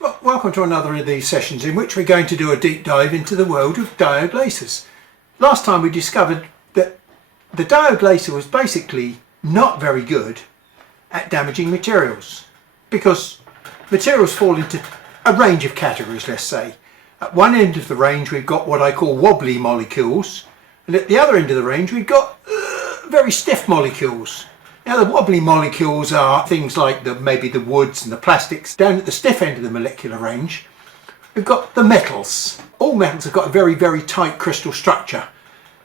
Well, welcome to another of these sessions in which we're going to do a deep dive into the world of diode lasers. Last time we discovered that the diode laser was basically not very good at damaging materials because materials fall into a range of categories, let's say. At one end of the range we've got what I call wobbly molecules, and at the other end of the range we've got very stiff molecules. Now the wobbly molecules are things like maybe the woods and the plastics. Down at the stiff end of the molecular range we've got the metals. All metals have got a very, very tight crystal structure,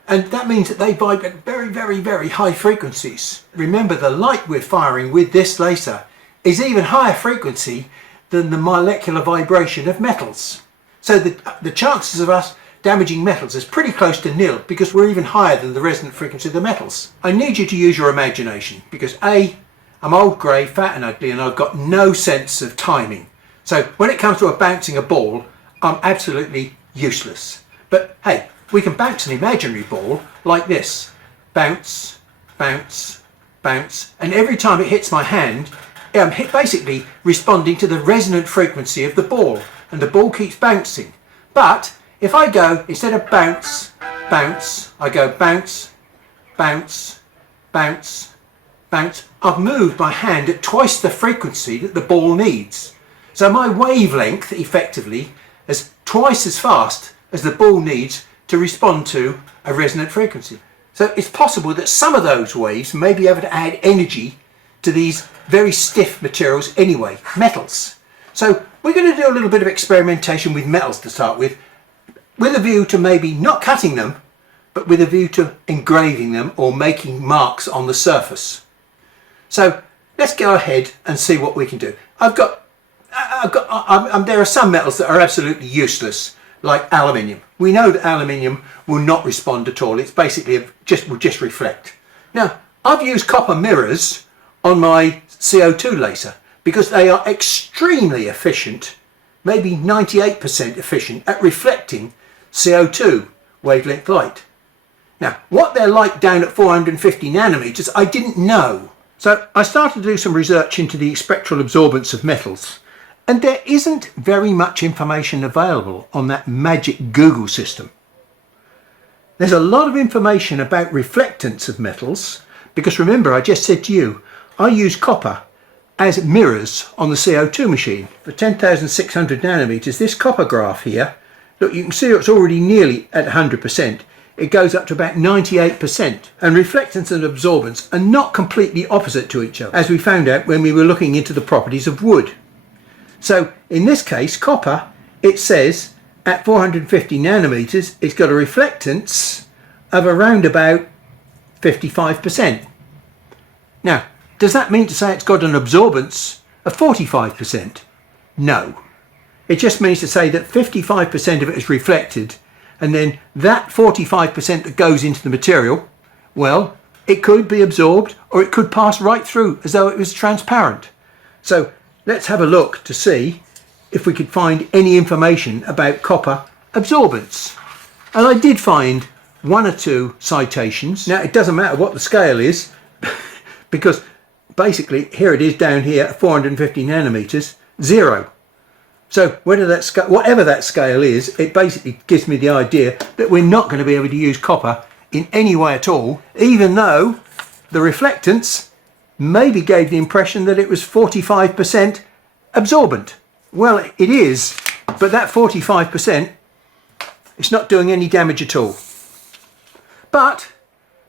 and that means that they vibrate at very, very, very high frequencies. Remember, the light we're firing with this laser is even higher frequency than the molecular vibration of metals. So the chances of us damaging metals is pretty close to nil because we're even higher than the resonant frequency of the metals. I need you to use your imagination because A, I'm old, grey, fat and ugly, and I've got no sense of timing. So when it comes to bouncing a ball, I'm absolutely useless. But hey, we can bounce an imaginary ball like this. Bounce, bounce, bounce, and every time it hits my hand, I'm basically responding to the resonant frequency of the ball, and the ball keeps bouncing. But if I go, instead of bounce, bounce, I go bounce, bounce, bounce, bounce, I've moved my hand at twice the frequency that the ball needs. So my wavelength, effectively, is twice as fast as the ball needs to respond to a resonant frequency. So it's possible that some of those waves may be able to add energy to these very stiff materials anyway, metals. So we're going to do a little bit of experimentation with metals to start with a view to maybe not cutting them, but with a view to engraving them or making marks on the surface. So let's go ahead and see what we can do. There are some metals that are absolutely useless, like aluminium. We know that aluminium will not respond at all. It's basically will just reflect. Now, I've used copper mirrors on my CO2 laser because they are extremely efficient, maybe 98% efficient at reflecting CO2 wavelength light. Now, what they're like down at 450 nanometers, I didn't know. So I started to do some research into the spectral absorbance of metals, and there isn't very much information available on that magic Google system. There's a lot of information about reflectance of metals, because remember, I just said to you, I use copper as mirrors on the CO2 machine. For 10,600 nanometers, this copper graph here, look, you can see it's already nearly at 100%. It goes up to about 98%. And reflectance and absorbance are not completely opposite to each other, as we found out when we were looking into the properties of wood. So in this case, copper, it says at 450 nanometers, it's got a reflectance of around about 55%. Now, does that mean to say it's got an absorbance of 45%? No. It just means to say that 55% of it is reflected, and then that 45% that goes into the material, well, it could be absorbed or it could pass right through as though it was transparent. So let's have a look to see if we could find any information about copper absorbance. And I did find one or two citations. Now, it doesn't matter what the scale is because basically here it is down here at 450 nanometers, 0. So whatever that scale is, it basically gives me the idea that we're not going to be able to use copper in any way at all, even though the reflectance maybe gave the impression that it was 45% absorbent. Well, it is, but that 45%, it's not doing any damage at all. But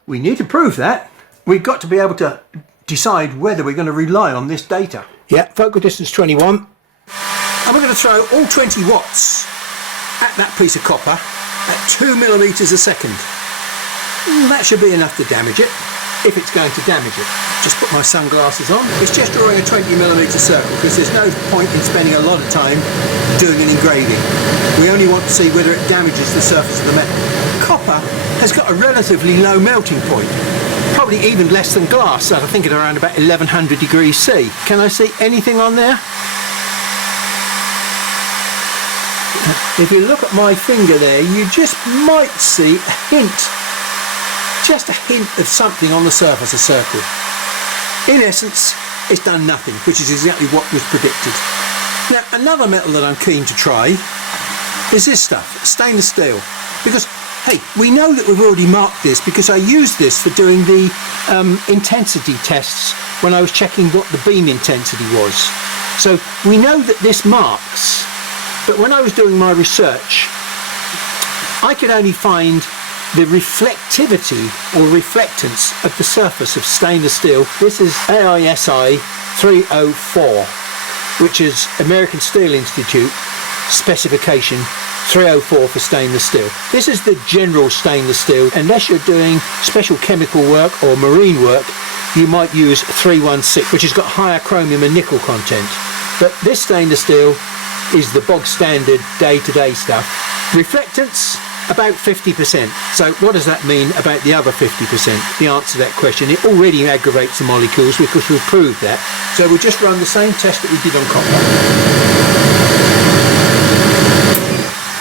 we need to prove that. We've got to be able to decide whether we're going to rely on this data. Yeah, focal distance 21. And we're going to throw all 20 watts at that piece of copper at 2 millimeters a second. That should be enough to damage it, if it's going to damage it. Just put my sunglasses on. It's just drawing a 20 millimeter circle because there's no point in spending a lot of time doing an engraving. We only want to see whether it damages the surface of the metal. Copper has got a relatively low melting point, probably even less than glass, so I think at around about 1100 degrees C. Can I see anything on there? If you look at my finger there, you just might see a hint, just a hint of something on the surface of the circle. In essence, it's done nothing, which is exactly what was predicted. Now, another metal that I'm keen to try is this stuff, stainless steel. Because, hey, we know that we've already marked this because I used this for doing the intensity tests when I was checking what the beam intensity was. So we know that this marks, but when I was doing my research, I could only find the reflectivity or reflectance of the surface of stainless steel. This is AISI 304, which is American Steel Institute specification 304 for stainless steel. This is the general stainless steel. Unless you're doing special chemical work or marine work, you might use 316, which has got higher chromium and nickel content. But this stainless steel is the bog standard day-to-day stuff. Reflectance, about 50%. So what does that mean about the other 50%? The answer to that question, it already aggravates the molecules because we've proved that. So we'll just run the same test that we did on copper.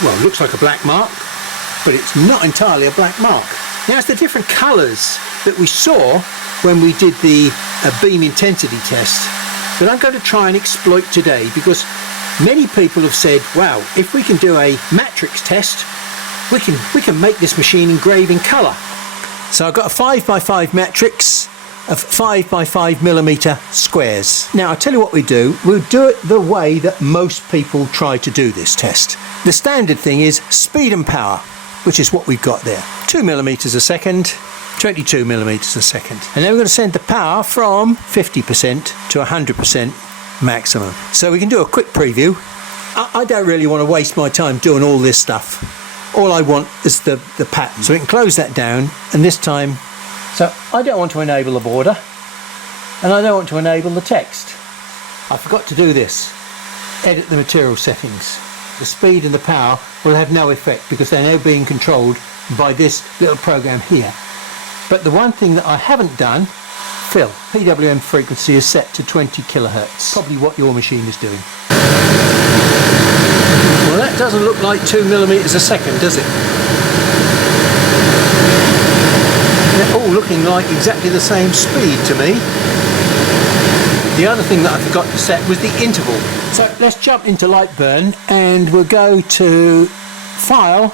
Well, it looks like a black mark, but it's not entirely a black mark. Now, it's the different colours that we saw when we did the beam intensity test that I'm going to try and exploit today, because many people have said, wow, if we can do a matrix test, we can make this machine engrave in colour. So I've got a 5x5 matrix of 5x5mm squares. Now, I'll tell you what we do. We'll do it the way that most people try to do this test. The standard thing is speed and power, which is what we've got there. 2mm a second, 22mm a second. And then we're going to send the power from 50% to 100% maximum. So we can do a quick preview. I don't really want to waste my time doing all this stuff. All I want is the pattern. So we can close that down, and this time, so I don't want to enable the border, and I don't want to enable the text. I forgot to do this. Edit the material settings. The speed and the power will have no effect because they're now being controlled by this little program here. But the one thing that I haven't done, fill. PWM frequency is set to 20 kilohertz. Probably what your machine is doing. Well, that doesn't look like 2mm a second, does it? They're all looking like exactly the same speed to me. The other thing that I forgot to set was the interval. So let's jump into Lightburn and we'll go to File,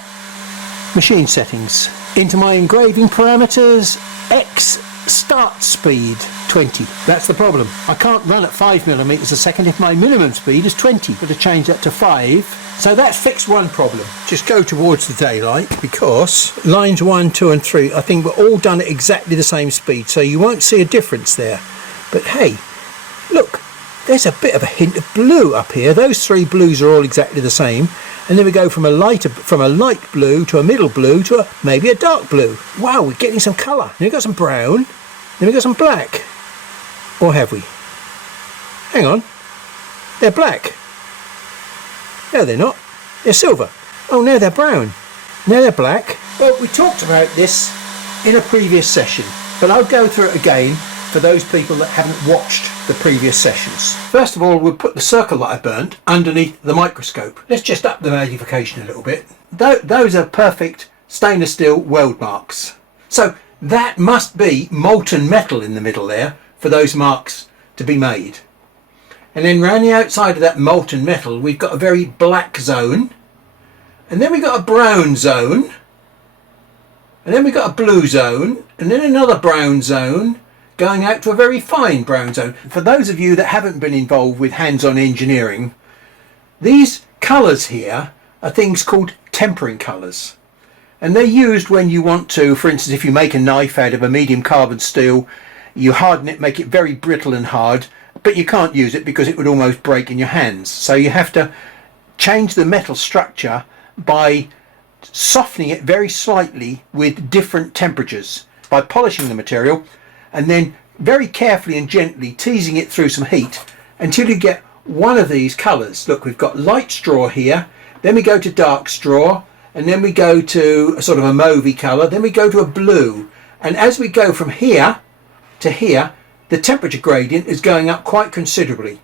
Machine Settings. Into my engraving parameters, X start speed 20. That's the problem. I can't run at 5mm a second if my minimum speed is 20. Got to change that to 5. So that's fixed one problem. Just go towards the daylight, because lines 1, 2 and 3 I think we're all done at exactly the same speed, so you won't see a difference there. But hey, look, there's a bit of a hint of blue up here. Those three blues are all exactly the same, and then we go from a light blue to a middle blue to maybe a dark blue. Wow, we're getting some colour. Then we've got some brown, then we've got some black. Or have we? Hang on, they're black. No, they're not. They're silver. Oh, no, they're brown. No, they're black. Well, we talked about this in a previous session, but I'll go through it again for those people that haven't watched the previous sessions. First of all, we'll put the circle that I burnt underneath the microscope. Let's just up the magnification a little bit. Those are perfect stainless steel weld marks. So that must be molten metal in the middle there for those marks to be made. And then round the outside of that molten metal, we've got a very black zone. And then we've got a brown zone. And then we've got a blue zone. And then another brown zone going out to a very fine brown zone. For those of you that haven't been involved with hands-on engineering, these colours here are things called tempering colours. And they're used when you want to, for instance, if you make a knife out of a medium carbon steel, you harden it, make it very brittle and hard, but you can't use it because it would almost break in your hands. So you have to change the metal structure by softening it very slightly with different temperatures, by polishing the material and then very carefully and gently teasing it through some heat until you get one of these colours. Look, we've got light straw here, then we go to dark straw, and then we go to a sort of a mauvey colour, then we go to a blue, and as we go from here to here, the temperature gradient is going up quite considerably.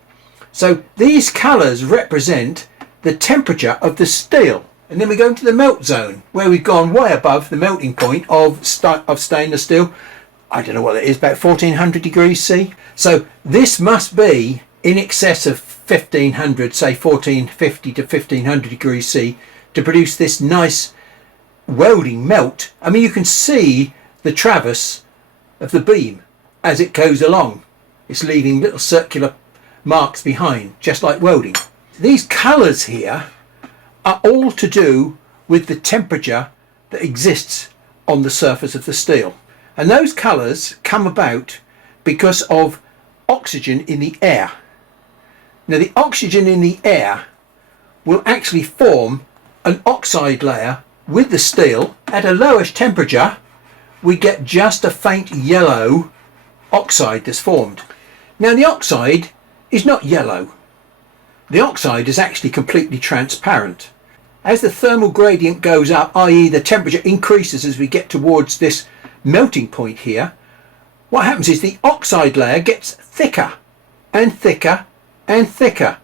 So these colours represent the temperature of the steel. And then we go into the melt zone, where we've gone way above the melting point of stainless steel. I don't know what it is, about 1400 degrees C. So this must be in excess of 1500, say 1450 to 1500 degrees C, to produce this nice welding melt. I mean, you can see the traverse of the beam as it goes along. It's leaving little circular marks behind, just like welding. These colours here are all to do with the temperature that exists on the surface of the steel. And those colours come about because of oxygen in the air. Now, the oxygen in the air will actually form an oxide layer with the steel. At a lowish temperature, we get just a faint yellow oxide that's formed. Now, the oxide is not yellow. The oxide is actually completely transparent. As the thermal gradient goes up, i.e. the temperature increases as we get towards this melting point here, what happens is the oxide layer gets thicker and thicker and thicker.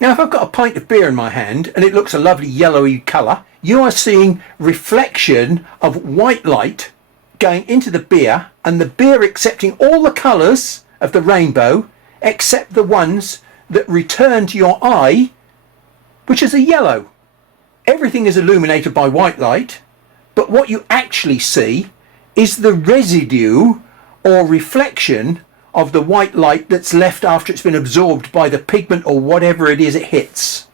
Now, if I've got a pint of beer in my hand and it looks a lovely yellowy colour, you are seeing reflection of white light going into the beer, and the beer accepting all the colours of the rainbow except the ones that return to your eye, which is a yellow. Everything is illuminated by white light, but what you actually see is the residue or reflection of the white light that's left after it's been absorbed by the pigment or whatever it is it hits.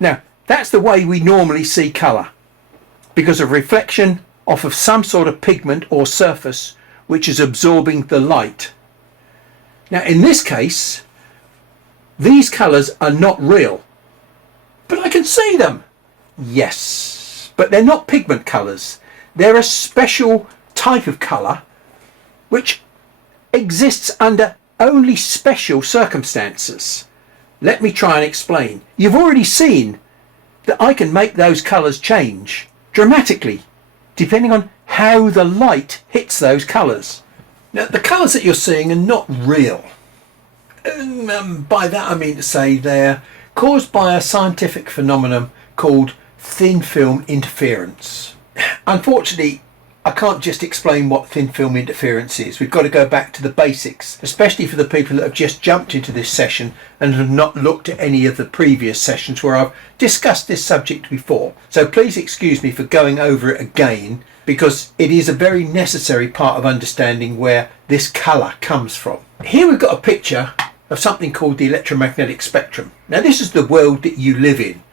Now, that's the way we normally see colour, because of reflection off of some sort of pigment or surface which is absorbing the light. Now, in this case, these colours are not real, but I can see them. Yes, but they're not pigment colours. They're a special type of colour which exists under only special circumstances. Let me try and explain. You've already seen that I can make those colours change dramatically depending on how the light hits those colours. Now, the colours that you're seeing are not real. By that I mean to say they're caused by a scientific phenomenon called thin film interference. Unfortunately, I can't just explain what thin film interference is. We've got to go back to the basics, especially for the people that have just jumped into this session and have not looked at any of the previous sessions where I've discussed this subject before. So please excuse me for going over it again, because it is a very necessary part of understanding where this colour comes from. Here we've got a picture of something called the electromagnetic spectrum. Now, this is the world that you live in.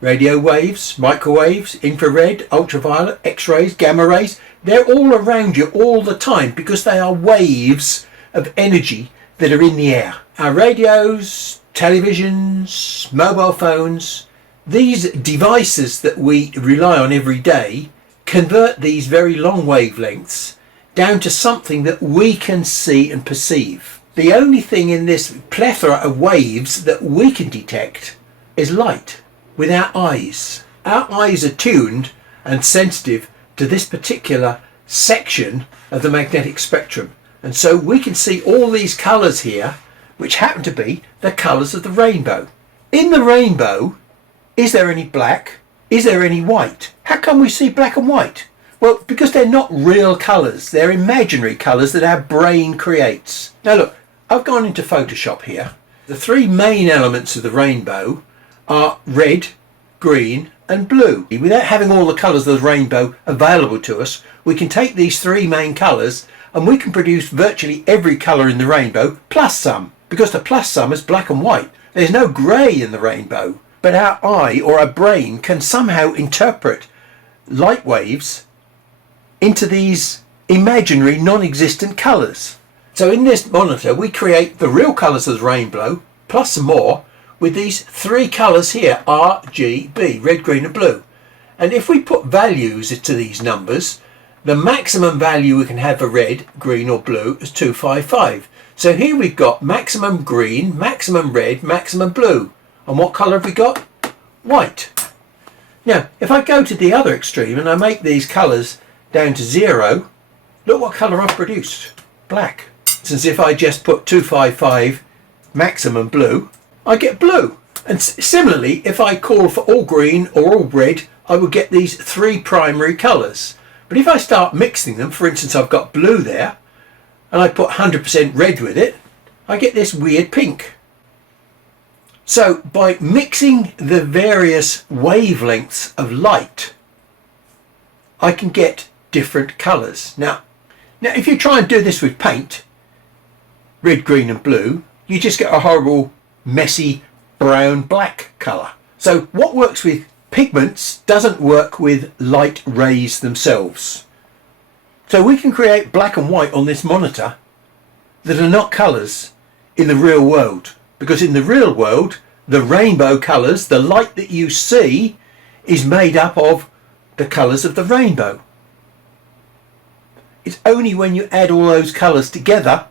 Radio waves, microwaves, infrared, ultraviolet, x-rays, gamma rays, they're all around you all the time because they are waves of energy that are in the air. Our radios, televisions, mobile phones, these devices that we rely on every day convert these very long wavelengths down to something that we can see and perceive. The only thing in this plethora of waves that we can detect is light. With our eyes. Our eyes are tuned and sensitive to this particular section of the magnetic spectrum, and so we can see all these colours here, which happen to be the colours of the rainbow. In the rainbow, is there any black? Is there any white? How come we see black and white? Well, because they're not real colours, they're imaginary colours that our brain creates. Now look, I've gone into Photoshop here. The three main elements of the rainbow are red, green and blue. Without having all the colours of the rainbow available to us, we can take these three main colours and we can produce virtually every colour in the rainbow plus some, because the plus sum is black and white. There's no grey in the rainbow, but our eye or our brain can somehow interpret light waves into these imaginary non-existent colours. So in this monitor we create the real colours of the rainbow plus some more with these three colours here, R, G, B, red, green and blue. And if we put values to these numbers, the maximum value we can have for red, green or blue is 255. So here we've got maximum green, maximum red, maximum blue. And what colour have we got? White. Now, if I go to the other extreme and I make these colours down to 0, look what colour I've produced. Black. Since if I just put 255 maximum blue, I get blue. And similarly, if I call for all green or all red, I will get these three primary colours. But if I start mixing them, for instance, I've got blue there, and I put 100% red with it, I get this weird pink. So by mixing the various wavelengths of light, I can get different colours. Now if you try and do this with paint, red, green and blue, you just get a horrible, messy, brown, black colour. So what works with pigments doesn't work with light rays themselves. So we can create black and white on this monitor that are not colours in the real world, because in the real world the rainbow colours, the light that you see, is made up of the colours of the rainbow. It's only when you add all those colours together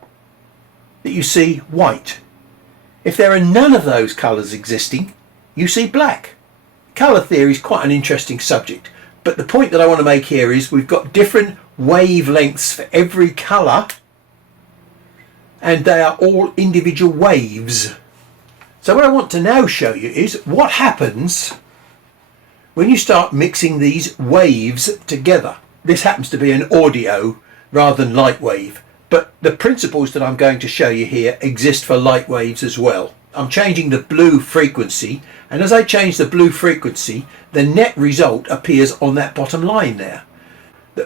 that you see white. If there are none of those colours existing, you see black. Colour theory is quite an interesting subject, but the point that I want to make here is we've got different wavelengths for every colour, and they are all individual waves. So what I want to now show you is what happens when you start mixing these waves together. This happens to be an audio rather than light wave, but the principles that I'm going to show you here exist for light waves as well. I'm changing the blue frequency, and as I change the blue frequency, the net result appears on that bottom line there.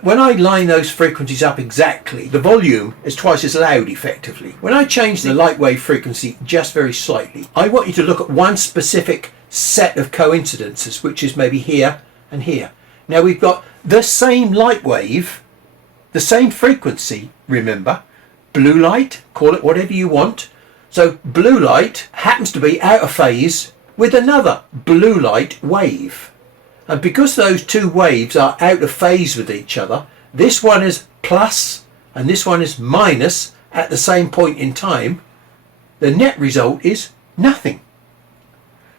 When I line those frequencies up exactly, the volume is twice as loud effectively. When I change the light wave frequency just very slightly, I want you to look at one specific set of coincidences, which is maybe here and here. Now we've got the same light wave, the same frequency, remember, blue light, call it whatever you want. So blue light happens to be out of phase with another blue light wave. And because those two waves are out of phase with each other, this one is plus and this one is minus at the same point in time, the net result is nothing.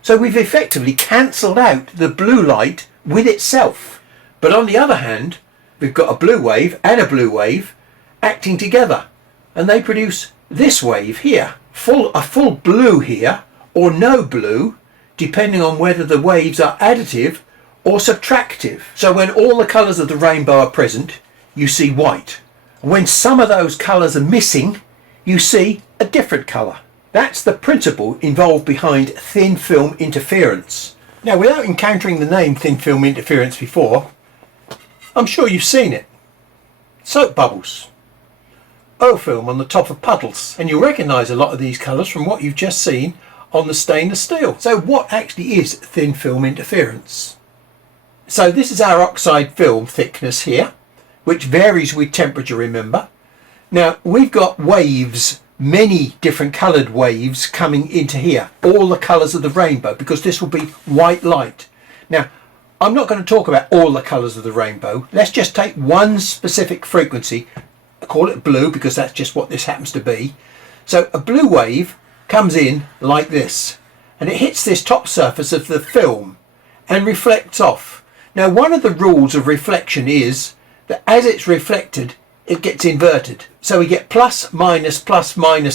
So we've effectively cancelled out the blue light with itself. But on the other hand, we've got a blue wave and a blue wave acting together, and they produce this wave here, a full blue here, or no blue, depending on whether the waves are additive or subtractive. So when all the colours of the rainbow are present, you see white. And when some of those colours are missing, you see a different colour. That's the principle involved behind thin film interference. Now, without encountering the name thin film interference before, I'm sure you've seen it. Soap bubbles, oil film on the top of puddles, and you'll recognise a lot of these colours from what you've just seen on the stainless steel. So what actually is thin film interference? So this is our oxide film thickness here, which varies with temperature, remember. Now we've got waves, many different coloured waves coming into here, all the colours of the rainbow, because this will be white light. Now I'm not going to talk about all the colours of the rainbow. Let's just take one specific frequency, call it blue because that's just what this happens to be. So a blue wave comes in like this, and it hits this top surface of the film and reflects off. Now one of the rules of reflection is that as it's reflected, it gets inverted. So we get plus minus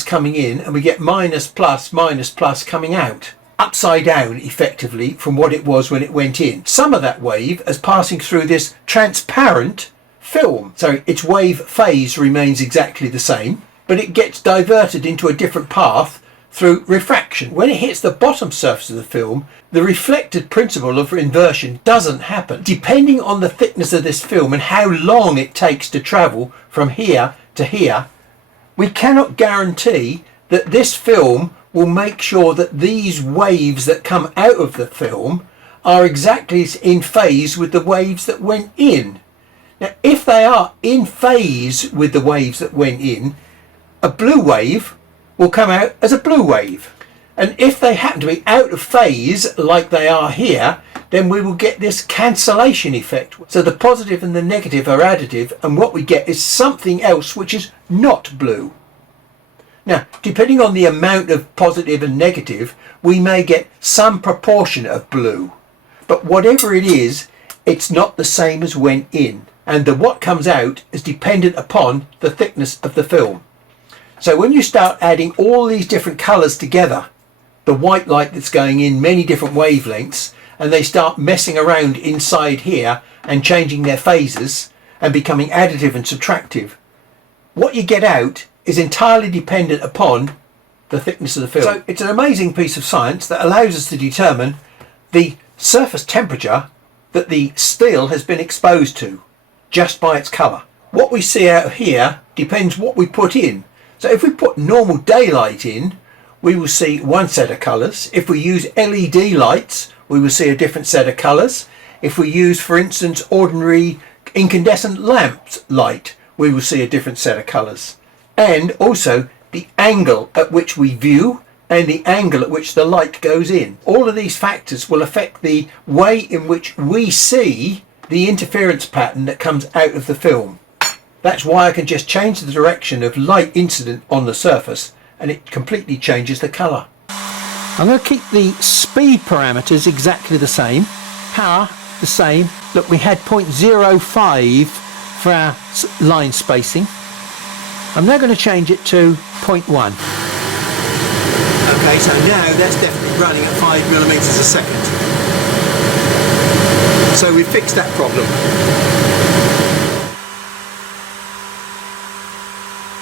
coming in, and we get minus plus coming out. Upside down effectively from what it was when it went in. Some of that wave is passing through this transparent film. So its wave phase remains exactly the same, but it gets diverted into a different path through refraction. When it hits the bottom surface of the film, the reflected principle of inversion doesn't happen. Depending on the thickness of this film and how long it takes to travel from here to here, we cannot guarantee that this film will make sure that these waves that come out of the film are exactly in phase with the waves that went in. Now, if they are in phase with the waves that went in, a blue wave will come out as a blue wave. And if they happen to be out of phase like they are here, then we will get this cancellation effect. So the positive and the negative are additive, and what we get is something else which is not blue. Now, depending on the amount of positive and negative, we may get some proportion of blue. But whatever it is, it's not the same as went in. And what comes out is dependent upon the thickness of the film. So when you start adding all these different colours together, the white light that's going in many different wavelengths, and they start messing around inside here and changing their phases and becoming additive and subtractive, what you get out is entirely dependent upon the thickness of the film. So it's an amazing piece of science that allows us to determine the surface temperature that the steel has been exposed to just by its colour. What we see out here depends what we put in. So if we put normal daylight in, we will see one set of colours. If we use LED lights, we will see a different set of colours. If we use, for instance, ordinary incandescent lamp light, we will see a different set of colours. And also the angle at which we view and the angle at which the light goes in. All of these factors will affect the way in which we see the interference pattern that comes out of the film. That's why I can just change the direction of light incident on the surface and it completely changes the colour. I'm going to keep the speed parameters exactly the same, power the same. Look, we had 0.05 for our line spacing. I'm now going to change it to 0.1. Okay, so now that's definitely running at 5 millimeters a second. So we fixed that problem.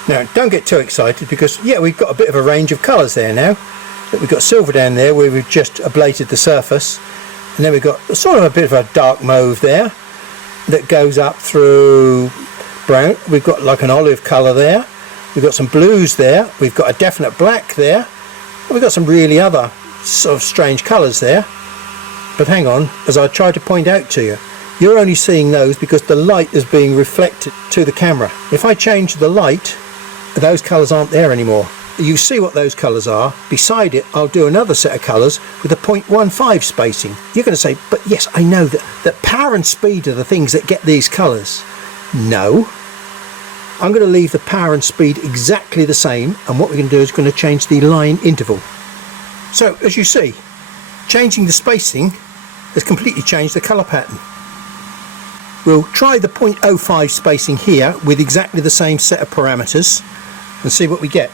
Now, don't get too excited because, yeah, we've got a bit of a range of colours there now. We've got silver down there where we've just ablated the surface. And then we've got sort of a bit of a dark mauve there that goes up through brown. We've got like an olive colour there. We've got some blues there. We've got a definite black there. And we've got some really other sort of strange colours there. But hang on, as I tried to point out to you, you're only seeing those because the light is being reflected to the camera. If I change the light, those colours aren't there anymore. You see what those colours are. Beside it, I'll do another set of colours with a 0.15 spacing. You're going to say, but yes, I know that power and speed are the things that get these colours. No. I'm going to leave the power and speed exactly the same, and what we're going to do is going to change the line interval. So, as you see, changing the spacing has completely changed the colour pattern. We'll try the 0.05 spacing here with exactly the same set of parameters and see what we get.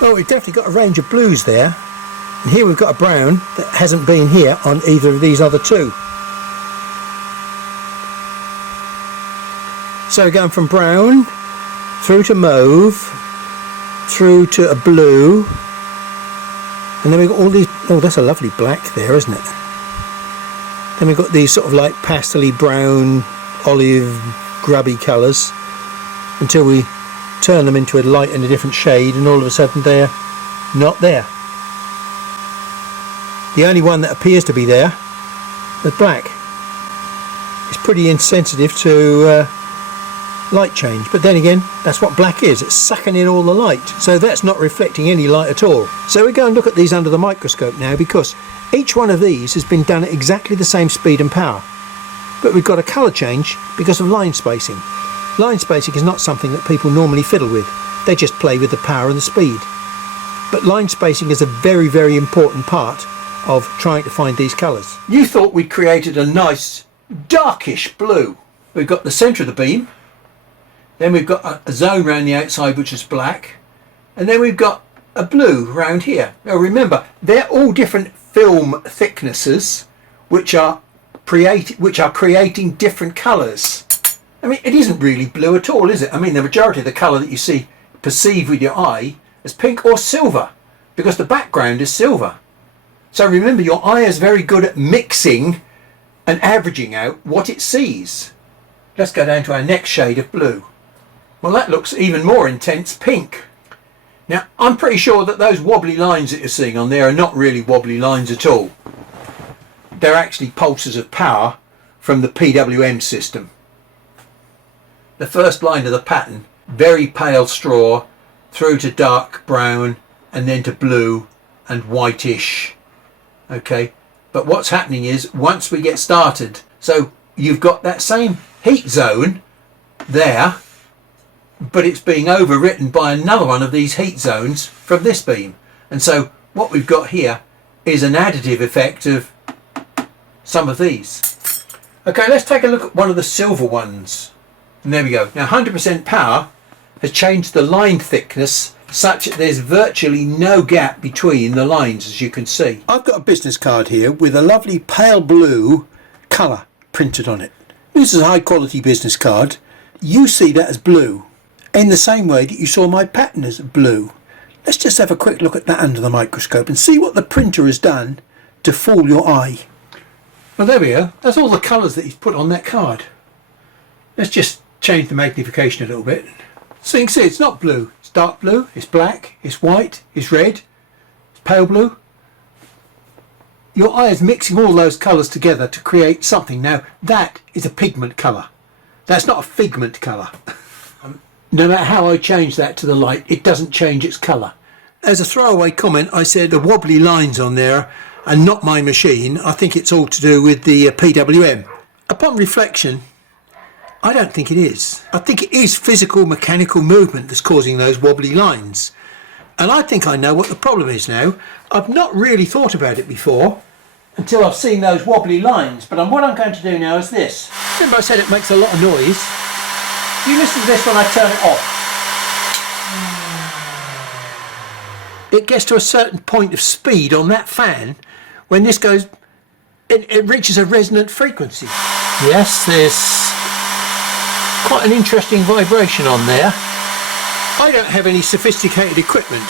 Well, we've definitely got a range of blues there, and here we've got a brown that hasn't been here on either of these other two. So we're going from brown through to mauve, through to a blue, and then we've got all these, oh, that's a lovely black there, isn't it? Then we've got these sort of like pastel-y brown, olive, grubby colours until we turn them into a light and a different shade, and all of a sudden they're not there. The only one that appears to be there is black. It's pretty insensitive to light change, but then again, that's what black is. It's sucking in all the light, so that's not reflecting any light at all. So we go and look at these under the microscope now, because each one of these has been done at exactly the same speed and power, but we've got a colour change because of line spacing. Line spacing is not something that people normally fiddle with. They just play with the power and the speed. But line spacing is a very, very important part of trying to find these colours. You thought we created a nice darkish blue. We've got the centre of the beam, then we've got a zone around the outside which is black, and then we've got a blue around here. Now remember, they're all different film thicknesses which are creating different colours. I mean, it isn't really blue at all, is it? I mean, the majority of the colour that you perceive with your eye is pink or silver, because the background is silver. So remember, your eye is very good at mixing and averaging out what it sees. Let's go down to our next shade of blue. Well, that looks even more intense pink. Now, I'm pretty sure that those wobbly lines that you're seeing on there are not really wobbly lines at all. They're actually pulses of power from the PWM system. The first line of the pattern, very pale straw, through to dark brown, and then to blue and whitish. Okay, but what's happening is once we get started, so you've got that same heat zone there, but it's being overwritten by another one of these heat zones from this beam. And so what we've got here is an additive effect of some of these. Okay, let's take a look at one of the silver ones. And there we go. Now 100% power has changed the line thickness such that there's virtually no gap between the lines, as you can see. I've got a business card here with a lovely pale blue colour printed on it. This is a high quality business card. You see that as blue in the same way that you saw my pattern as blue. Let's just have a quick look at that under the microscope and see what the printer has done to fool your eye. Well, there we are. That's all the colours that he's put on that card. Let's just change the magnification a little bit. So you can see it's not blue. It's dark blue, it's black, it's white, it's red, it's pale blue. Your eye is mixing all those colours together to create something. Now, that is a pigment colour. That's not a figment colour. No matter how I change that to the light, it doesn't change its colour. As a throwaway comment, I said the wobbly lines on there are not my machine. I think it's all to do with the PWM. Upon reflection, I don't think it is. I think it is physical mechanical movement that's causing those wobbly lines. And I think I know what the problem is now. I've not really thought about it before until I've seen those wobbly lines. But what I'm going to do now is this. Remember I said it makes a lot of noise? You listen to this when I turn it off. It gets to a certain point of speed on that fan when this goes, it reaches a resonant frequency. Yes, there's quite an interesting vibration on there. I don't have any sophisticated equipment,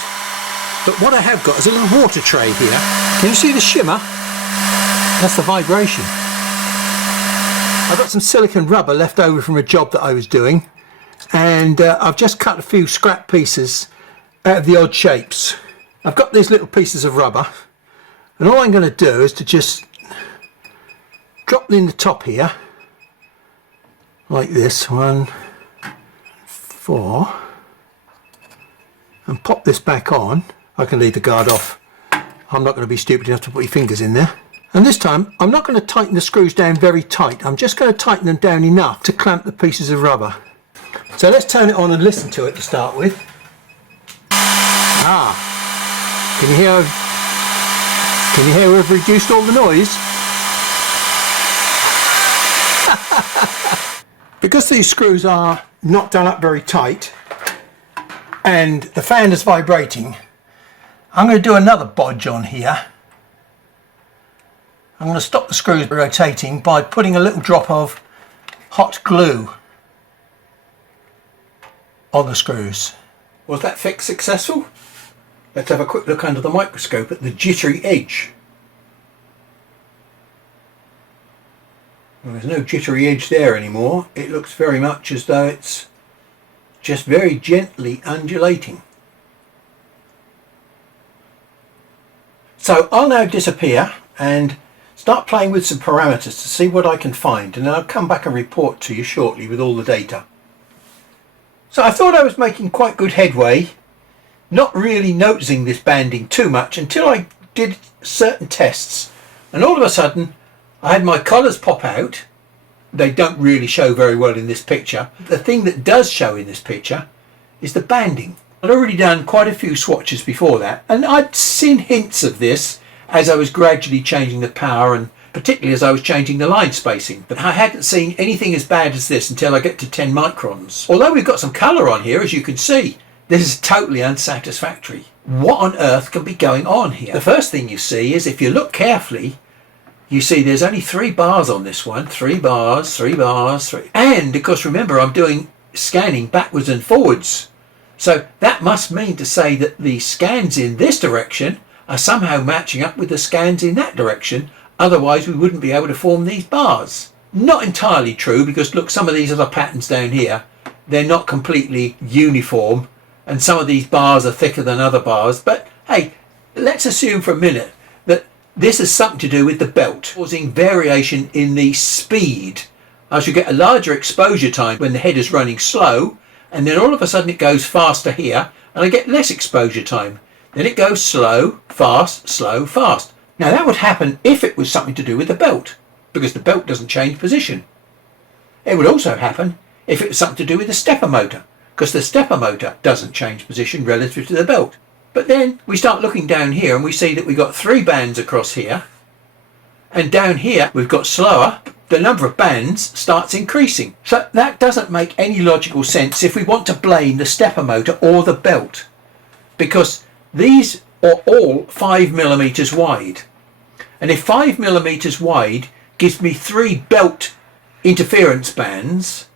but what I have got is a little water tray here. Can you see the shimmer? That's the vibration. I've got some silicone rubber left over from a job that I was doing, and I've just cut a few scrap pieces out of the odd shapes. I've got these little pieces of rubber, and all I'm going to do is to just drop them in the top here, like this, 1, 4, and pop this back on. I can leave the guard off. I'm not going to be stupid enough to put your fingers in there. And this time, I'm not going to tighten the screws down very tight. I'm just going to tighten them down enough to clamp the pieces of rubber. So let's turn it on and listen to it to start with. Can you hear we've reduced all the noise? Because these screws are not done up very tight and the fan is vibrating, I'm going to do another bodge on here. I'm going to stop the screws rotating by putting a little drop of hot glue on the screws. Was that fix successful? Let's have a quick look under the microscope at the jittery edge. Well, there's no jittery edge there anymore. It looks very much as though it's just very gently undulating. So I'll now disappear and start playing with some parameters to see what I can find, and then I'll come back and report to you shortly with all the data. So I thought I was making quite good headway, not really noticing this banding too much until I did certain tests, and all of a sudden I had my collars pop out. They don't really show very well in this picture. The thing that does show in this picture is the banding. I'd already done quite a few swatches before that, and I'd seen hints of this as I was gradually changing the power and particularly as I was changing the line spacing. But I hadn't seen anything as bad as this until I get to 10 microns. Although we've got some colour on here, as you can see, this is totally unsatisfactory. What on earth can be going on here? The first thing you see is, if you look carefully, you see there's only 3 bars on this one. 3 bars, 3 bars, 3. And of course, remember, I'm doing scanning backwards and forwards. So that must mean to say that the scans in this direction are somehow matching up with the scans in that direction. Otherwise, we wouldn't be able to form these bars. Not entirely true, because look, some of these other patterns down here, they're not completely uniform. And some of these bars are thicker than other bars. But hey, let's assume for a minute that this has something to do with the belt, causing variation in the speed. I should get a larger exposure time when the head is running slow, and then all of a sudden it goes faster here, and I get less exposure time. Then it goes slow, fast, slow, fast. Now that would happen if it was something to do with the belt, because the belt doesn't change position. It would also happen if it was something to do with the stepper motor, because the stepper motor doesn't change position relative to the belt. But then we start looking down here and we see that we've got 3 bands across here, and down here we've got slower. The number of bands starts increasing. So that doesn't make any logical sense if we want to blame the stepper motor or the belt, because these are all 5mm wide. And if 5mm wide gives me 3 belt interference bands,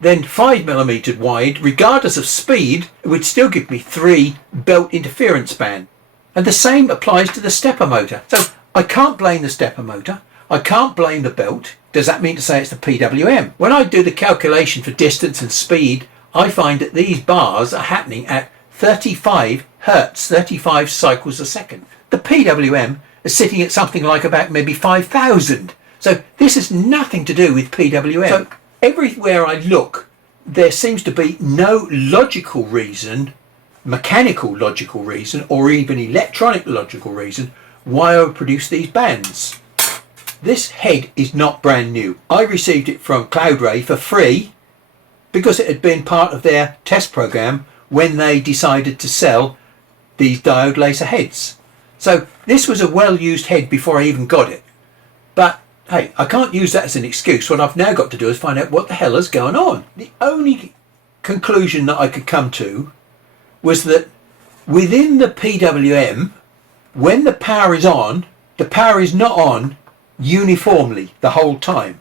then 5mm wide, regardless of speed, it would still give me 3 belt interference band. And the same applies to the stepper motor. So I can't blame the stepper motor. I can't blame the belt. Does that mean to say it's the PWM? When I do the calculation for distance and speed, I find that these bars are happening at 35 hertz, 35 cycles a second. The PWM is sitting at something like about maybe 5,000. So this has nothing to do with PWM. So everywhere I look, there seems to be no logical reason, mechanical logical reason, or even electronic logical reason why I would produce these bands. This head is not brand new. I received it from Clours for free because it had been part of their test program when they decided to sell these diode laser heads. So this was a well-used head before I even got it. But hey, I can't use that as an excuse. What I've now got to do is find out what the hell is going on. The only conclusion that I could come to was that within the PWM, when the power is on, the power is not on uniformly the whole time.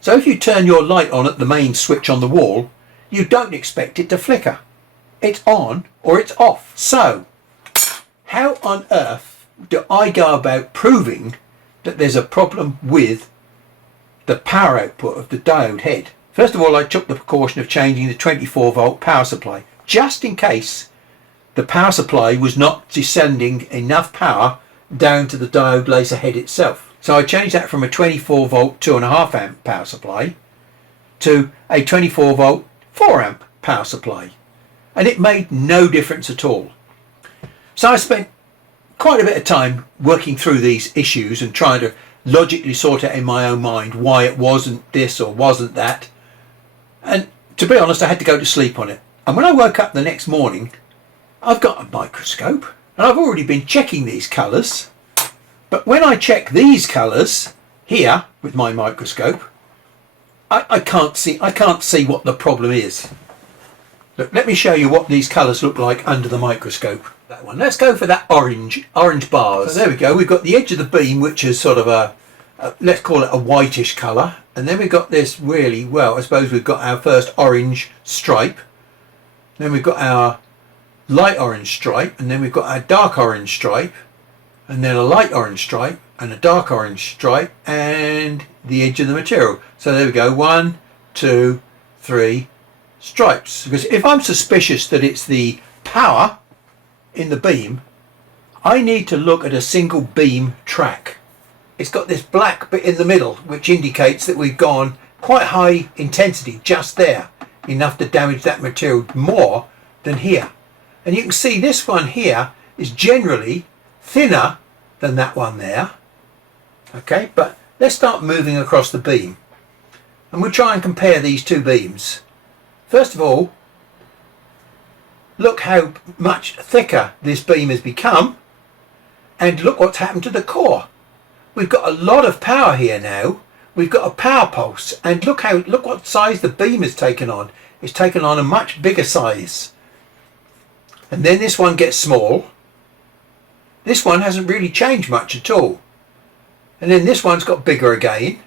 So if you turn your light on at the main switch on the wall, you don't expect it to flicker. It's on or it's off. So how on earth do I go about proving that there's a problem with the power output of the diode head? First of all, I took the precaution of changing the 24-volt power supply just in case the power supply was not sending enough power down to the diode laser head itself. So I changed that from a 24-volt 2.5 amp power supply to a 24-volt 4 amp power supply, and it made no difference at all. So I spent quite a bit of time working through these issues and trying to logically sort out in my own mind why it wasn't this or wasn't that. And to be honest, I had to go to sleep on it. And when I woke up the next morning, I've got a microscope and I've already been checking these colours. But when I check these colours here with my microscope, I can't see what the problem is. Look, let me show you what these colours look like under the microscope. That one. Let's go for that orange bars. So there we go. We've got the edge of the beam, which is sort of a let's call it a whitish colour, and then we've got this really, well, I suppose we've got our first orange stripe. Then we've got our light orange stripe, and then we've got our dark orange stripe, and then a light orange stripe and a dark orange stripe and the edge of the material. So there we go, 1, 2, 3 stripes. Because if I'm suspicious that it's the power in the beam, I need to look at a single beam track. It's got this black bit in the middle which indicates that we've gone quite high intensity just there, enough to damage that material more than here. And you can see this one here is generally thinner than that one there. Okay, but let's start moving across the beam and we'll try and compare these two beams. First of all, look how much thicker this beam has become, and look what's happened to the core. We've got a lot of power here now. We've got a power pulse, and look what size the beam has taken on. It's taken on a much bigger size. And then this one gets small. This one hasn't really changed much at all. And then this one's got bigger again.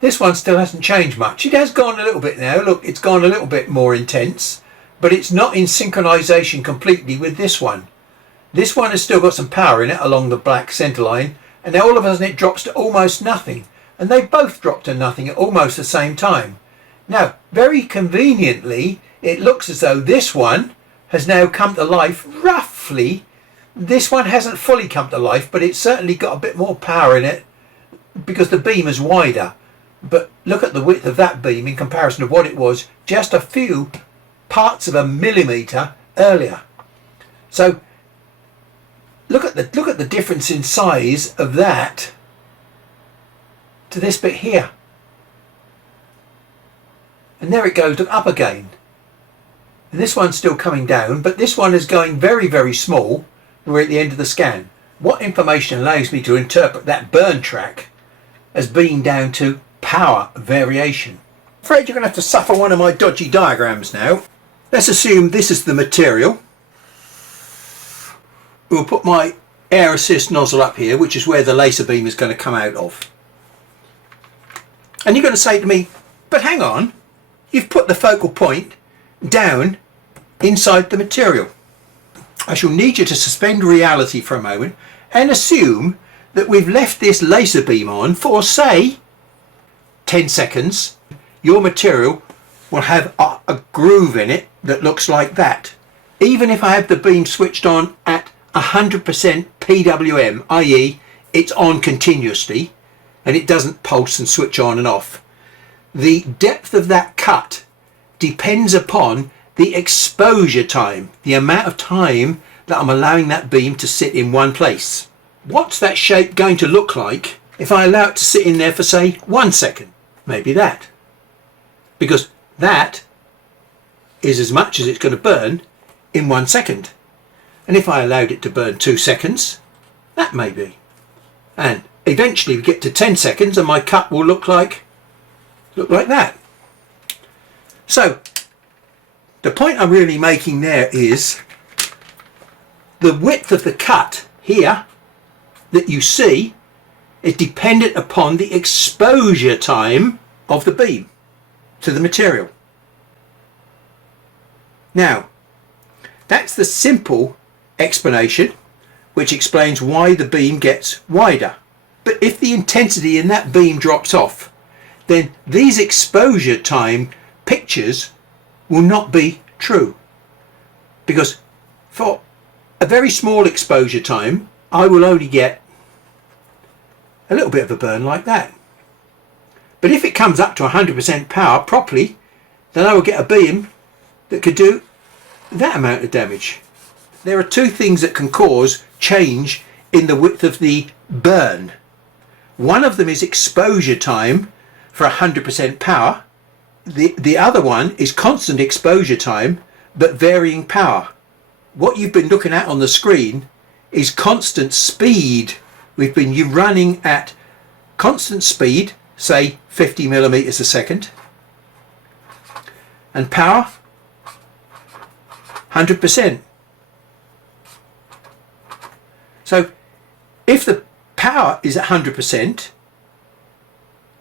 This one still hasn't changed much. It has gone a little bit now. Look, it's gone a little bit more intense, but it's not in synchronization completely with this one. This one has still got some power in it along the black center line, and now all of a sudden it drops to almost nothing. And they both dropped to nothing at almost the same time. Now, very conveniently, it looks as though this one has now come to life roughly. This one hasn't fully come to life, but it's certainly got a bit more power in it because the beam is wider. But look at the width of that beam in comparison to what it was just a few parts of a millimetre earlier. So look at the difference in size of that to this bit here. And there it goes, look, up again. And this one's still coming down, but this one is going very, very small. We're at the end of the scan. What information allows me to interpret that burn track as being down to power variation? I'm afraid you're going to have to suffer one of my dodgy diagrams now. Let's assume this is the material. We'll put my air assist nozzle up here, which is where the laser beam is going to come out of. And you're going to say to me, But hang on, you've put the focal point down inside the material. I shall need you to suspend reality for a moment and assume that we've left this laser beam on for, say, 10 seconds. Your material will have a groove in it that looks like that. Even if I have the beam switched on at 100% PWM, i.e. it's on continuously and it doesn't pulse and switch on and off, the depth of that cut depends upon the exposure time, the amount of time that I'm allowing that beam to sit in one place. What's that shape going to look like if I allow it to sit in there for, say, 1 second? Maybe that. Because that is as much as it's going to burn in 1 second. And if I allowed it to burn 2 seconds, that may be. And eventually we get to 10 seconds and my cut will look like that. So the point I'm really making there is the width of the cut here that you see is dependent upon the exposure time of the beam to the material. Now, that's the simple explanation which explains why the beam gets wider. But if the intensity in that beam drops off, then these exposure time pictures will not be true. Because for a very small exposure time, I will only get a little bit of a burn like that. But if it comes up to 100% power properly, then I will get a beam that could do that amount of damage. There are two things that can cause change in the width of the burn. One of them is exposure time for 100% power. The other one is constant exposure time but varying power. What you've been looking at on the screen is constant speed. We've been running at constant speed, say 50 millimeters a second, and power 100%. So if the power is at 100%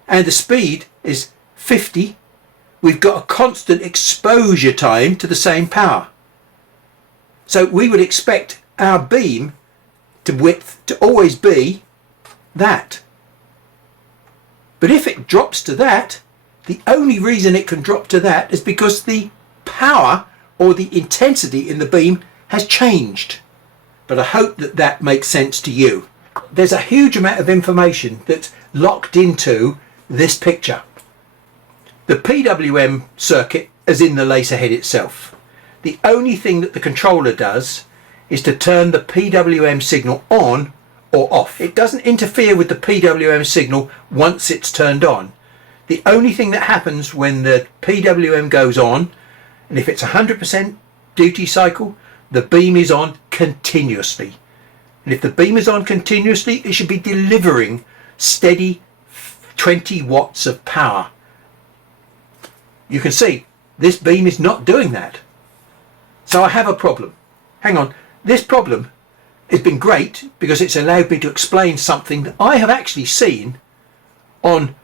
and the speed is 50, we've got a constant exposure time to the same power. So we would expect our beam to width to always be that. But if it drops to that, the only reason it can drop to that is because the power or the intensity in the beam has changed. But I hope that that makes sense to you. There's a huge amount of information that's locked into this picture. The PWM circuit is in the laser head itself. The only thing that the controller does is to turn the PWM signal on or off. It doesn't interfere with the PWM signal once it's turned on. The only thing that happens when the PWM goes on, and if it's 100% duty cycle, the beam is on continuously. And if the beam is on continuously, it should be delivering steady 20 watts of power. You can see this beam is not doing that. So I have a problem. Hang on, this problem has been great because it's allowed me to explain something that I have actually seen on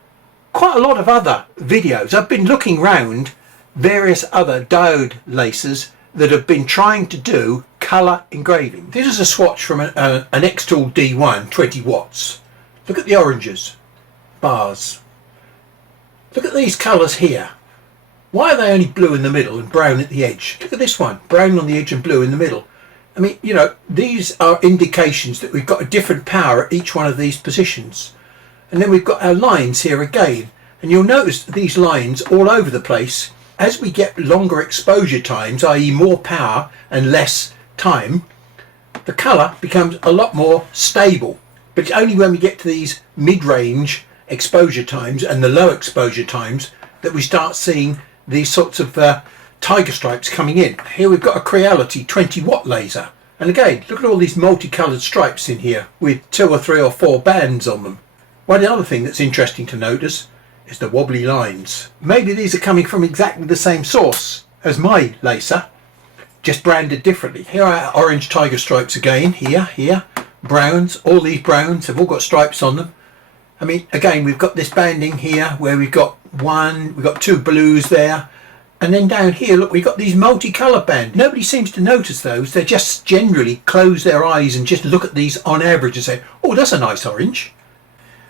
quite a lot of other videos. I've been looking around various other diode lasers that have been trying to do colour engraving. This is a swatch from an X-Tool D1, 20 watts. Look at the oranges, bars. Look at these colours here. Why are they only blue in the middle and brown at the edge? Look at this one, brown on the edge and blue in the middle. I mean, you know, these are indications that we've got a different power at each one of these positions. And then we've got our lines here again. And you'll notice these lines all over the place. As we get longer exposure times, i.e. more power and less time, the colour becomes a lot more stable. But it's only when we get to these mid-range exposure times and the low exposure times that we start seeing these sorts of tiger stripes coming in. Here we've got a Creality 20 watt laser. And again, look at all these multicoloured stripes in here with 2 or 3 or 4 bands on them. One other thing that's interesting to notice is the wobbly lines. Maybe these are coming from exactly the same source as my laser, just branded differently. Here are our orange tiger stripes again, here, browns, all these browns have all got stripes on them. I mean, again, we've got this banding here where we've got one, we've got two blues there, and then down here, look, we've got these multicolour bands. Nobody seems to notice those. They just generally close their eyes and just look at these on average and say, oh, that's a nice orange.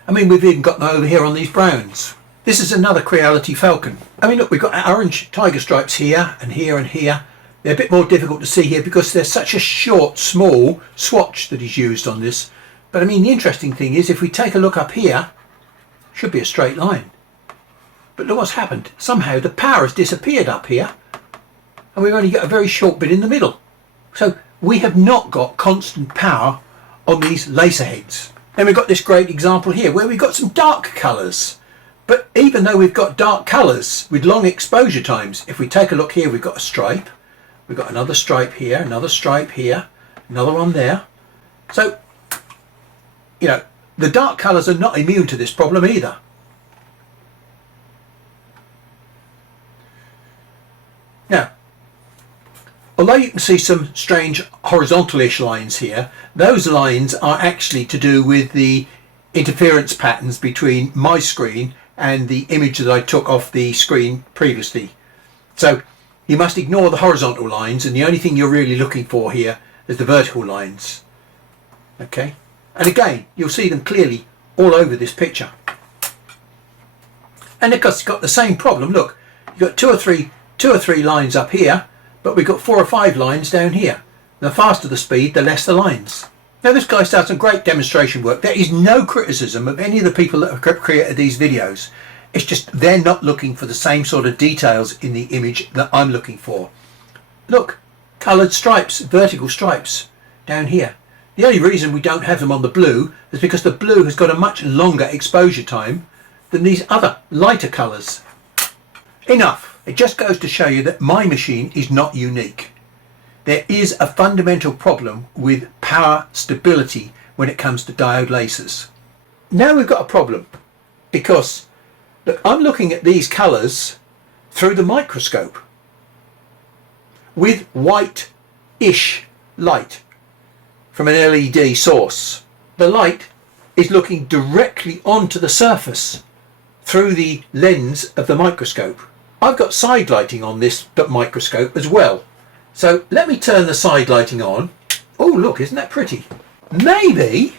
I mean, we've even got them over here on these browns. This is another Creality Falcon. I mean, look, we've got orange tiger stripes here and here and here. They're a bit more difficult to see here because there's such a short, small swatch that is used on this. But I mean, the interesting thing is if we take a look up here, should be a straight line. But look what's happened. Somehow the power has disappeared up here and we've only got a very short bit in the middle. So we have not got constant power on these laser heads. Then we've got this great example here where we've got some dark colours. But even though we've got dark colours with long exposure times, if we take a look here, we've got a stripe. We've got another stripe here, another stripe here, another one there. So, you know, the dark colours are not immune to this problem either. Now, although you can see some strange horizontal-ish lines here, those lines are actually to do with the interference patterns between my screen and the image that I took off the screen previously. So you must ignore the horizontal lines, and the only thing you're really looking for here is the vertical lines. Okay, and again, you'll see them clearly all over this picture. And of course, it's got the same problem. Look, you've got two or three lines up here, but we've got 4 or 5 lines down here. The faster the speed, the less the lines. Now this guy's done some great demonstration work. There is no criticism of any of the people that have created these videos. It's just they're not looking for the same sort of details in the image that I'm looking for. Look, coloured stripes, vertical stripes down here. The only reason we don't have them on the blue is because the blue has got a much longer exposure time than these other lighter colours. Enough. It just goes to show you that my machine is not unique. There is a fundamental problem with power stability when it comes to diode lasers. Now we've got a problem because look, I'm looking at these colours through the microscope with white-ish light from an LED source. The light is looking directly onto the surface through the lens of the microscope. I've got side lighting on this microscope as well. So let me turn the side lighting on. Oh look, isn't that pretty? Maybe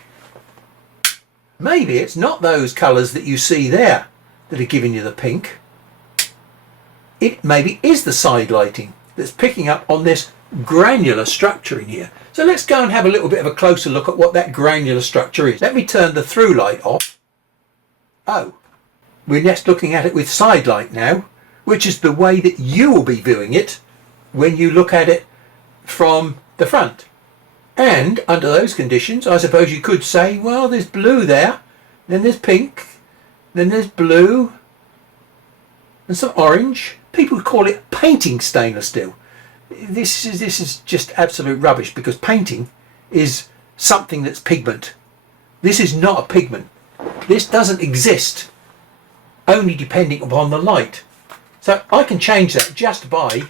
it's not those colours that you see there that are giving you the pink. It maybe is the side lighting that's picking up on this granular structure in here. So let's go and have a little bit of a closer look at what that granular structure is. Let me turn the through light off. Oh, we're next looking at it with side light now, which is the way that you will be viewing it when you look at it from the front. And under those conditions, I suppose you could say, well, there's blue there, then there's pink, then there's blue, and some orange. People call it painting stainless steel. This is just absolute rubbish, because painting is something that's pigment. This is not a pigment. This doesn't exist, only depending upon the light. So I can change that just by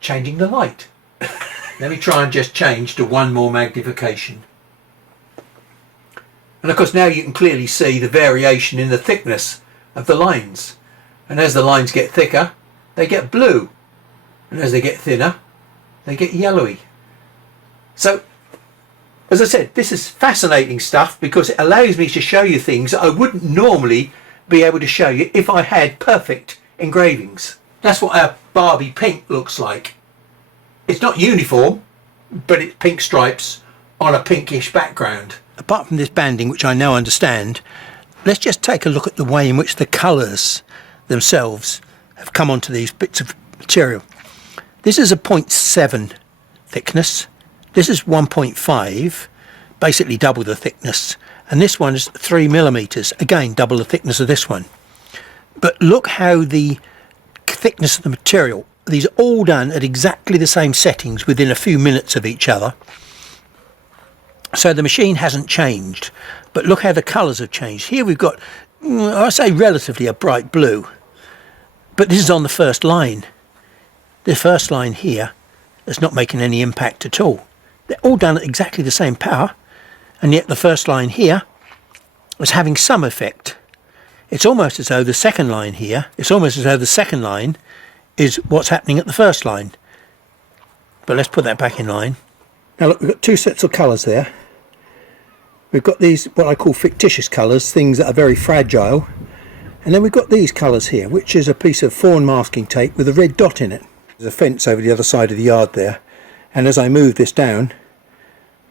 changing the light. Let me try and just change to one more magnification. And of course now you can clearly see the variation in the thickness of the lines. And as the lines get thicker, they get blue. And as they get thinner, they get yellowy. So, as I said, this is fascinating stuff because it allows me to show you things that I wouldn't normally be able to show you if I had perfect engravings. That's what our Barbie pink looks like. It's not uniform, but it's pink stripes on a pinkish background. Apart from this banding, which I now understand, let's just take a look at the way in which the colours themselves have come onto these bits of material. This is a 0.7 thickness. This is 1.5, basically double the thickness. And this one is 3 millimeters, again double the thickness of this one. But look how the thickness of the material, these are all done at exactly the same settings within a few minutes of each other. So the machine hasn't changed, but look how the colours have changed. Here we've got, I say relatively a bright blue, but this is on the first line. The first line here is not making any impact at all. They're all done at exactly the same power, and yet the first line here is having some effect. it's almost as though the second line here, it's almost as though the second line is what's happening at the first line. But let's put that back in line. Now look, we've got two sets of colours there. We've got these, what I call fictitious colours, things that are very fragile. And then we've got these colours here, which is a piece of fawn masking tape with a red dot in it. There's a fence over the other side of the yard there. And as I move this down,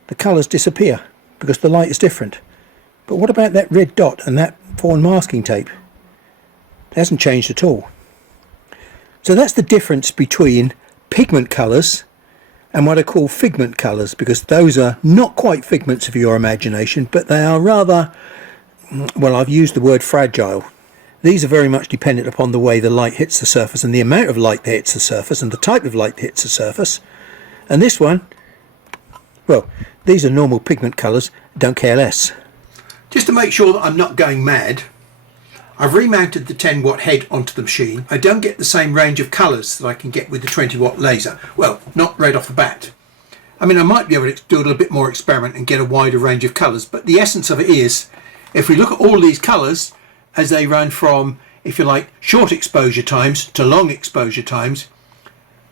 the colours disappear because the light is different. But what about that red dot and that fawn masking tape? It hasn't changed at all. So that's the difference between pigment colours and what I call figment colours, because those are not quite figments of your imagination, but they are rather, well, I've used the word fragile. These are very much dependent upon the way the light hits the surface and the amount of light that hits the surface and the type of light that hits the surface. And this one, well, these are normal pigment colours, don't care less. Just to make sure that I'm not going mad, I've remounted the 10 watt head onto the machine. I don't get the same range of colours that I can get with the 20 watt laser. Well, not right off the bat. I mean, I might be able to do a little bit more experiment and get a wider range of colours, but the essence of it is, if we look at all these colours as they run from, if you like, short exposure times to long exposure times,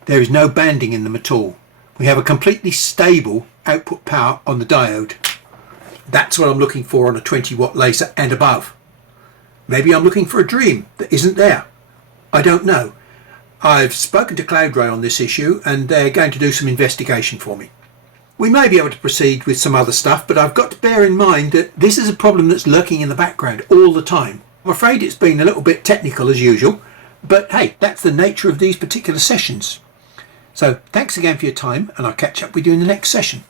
there is no banding in them at all. We have a completely stable output power on the diode. That's what I'm looking for on a 20 watt laser and above. Maybe I'm looking for a dream that isn't there. I don't know. I've spoken to Clours on this issue and they're going to do some investigation for me. We may be able to proceed with some other stuff, but I've got to bear in mind that this is a problem that's lurking in the background all the time. I'm afraid it's been a little bit technical as usual, but hey, that's the nature of these particular sessions. So thanks again for your time, and I'll catch up with you in the next session.